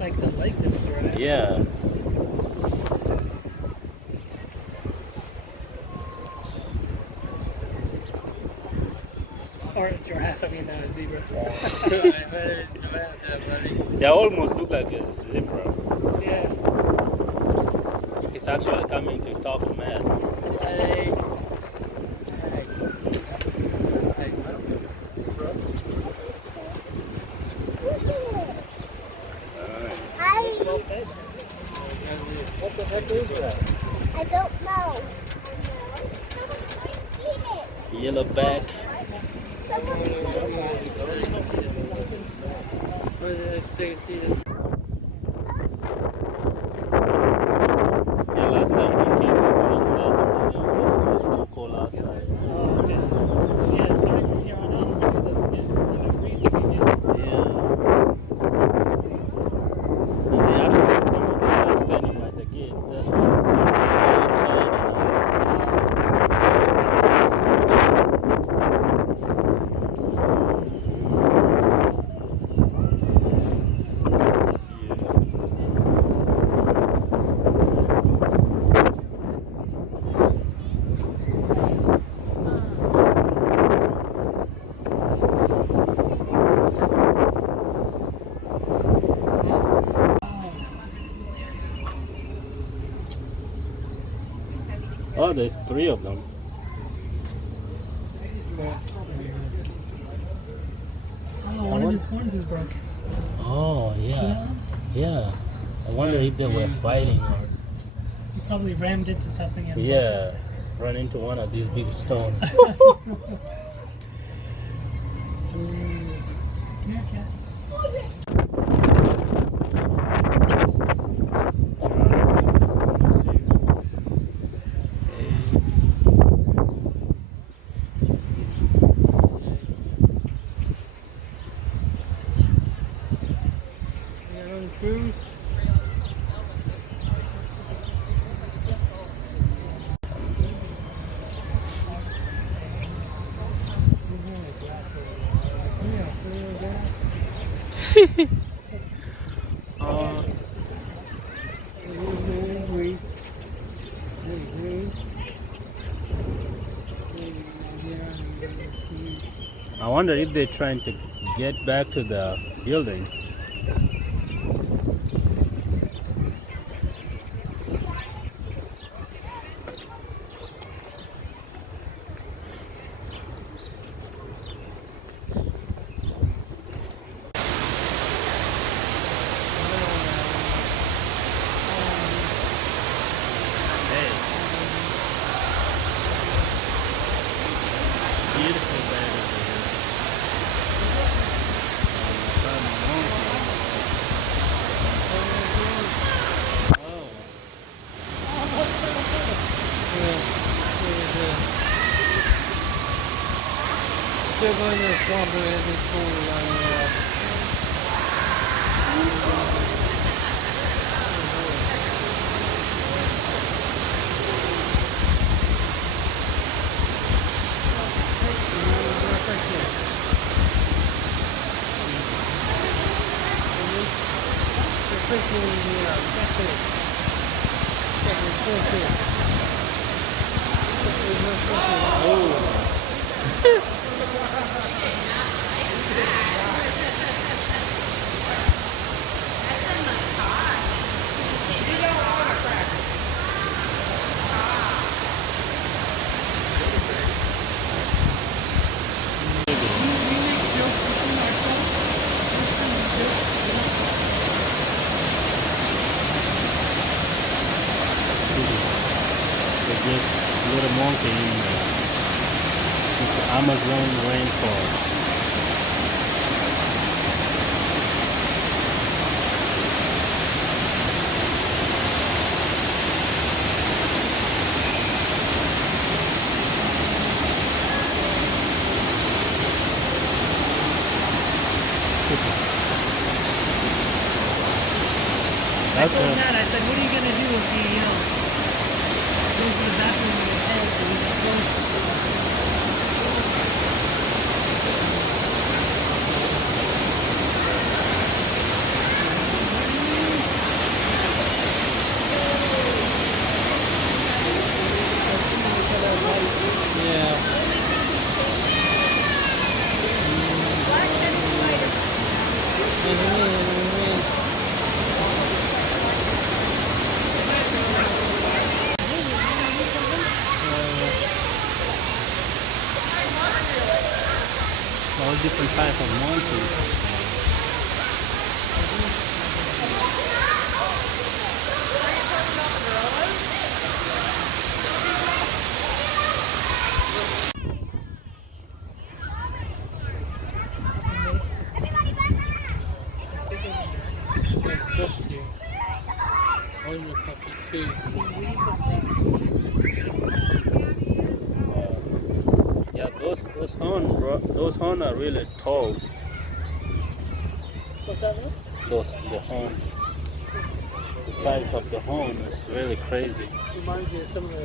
like the legs of a giraffe. Yeah. Or a giraffe, I mean a zebra. They almost look like a zebra. Yeah. It's actually coming to talk to man. Hey. What the heck is that? I don't know. Yellowback. Yeah, last time we came, we were inside, but it was too cold outside. Oh, okay. Yeah, starting from here on out, it doesn't get freezing again. Yeah. And they actually, some of them are standing by the gate. That's why they go inside and oh, there's 3 of them. Oh, one of his horns is broken. Oh, yeah. Yeah. I wonder if they were fighting or. He probably rammed into something. And Yeah. Run into one of these big stones. Come here, cat. I wonder if they're trying to get back to the building. Beautiful bed over here. Still going to swamp at this corner line there. Just little monkey in the Amazon rainforest. I told Matt, I said, what are you going to do if he, goes to the bathroom in his head and he's close? Yeah. All different types of monkeys. That's so cute. Almost like a kid. Yeah, those horns are really tall. What's that? The horns. The size of the horn is really crazy. Reminds me of some of the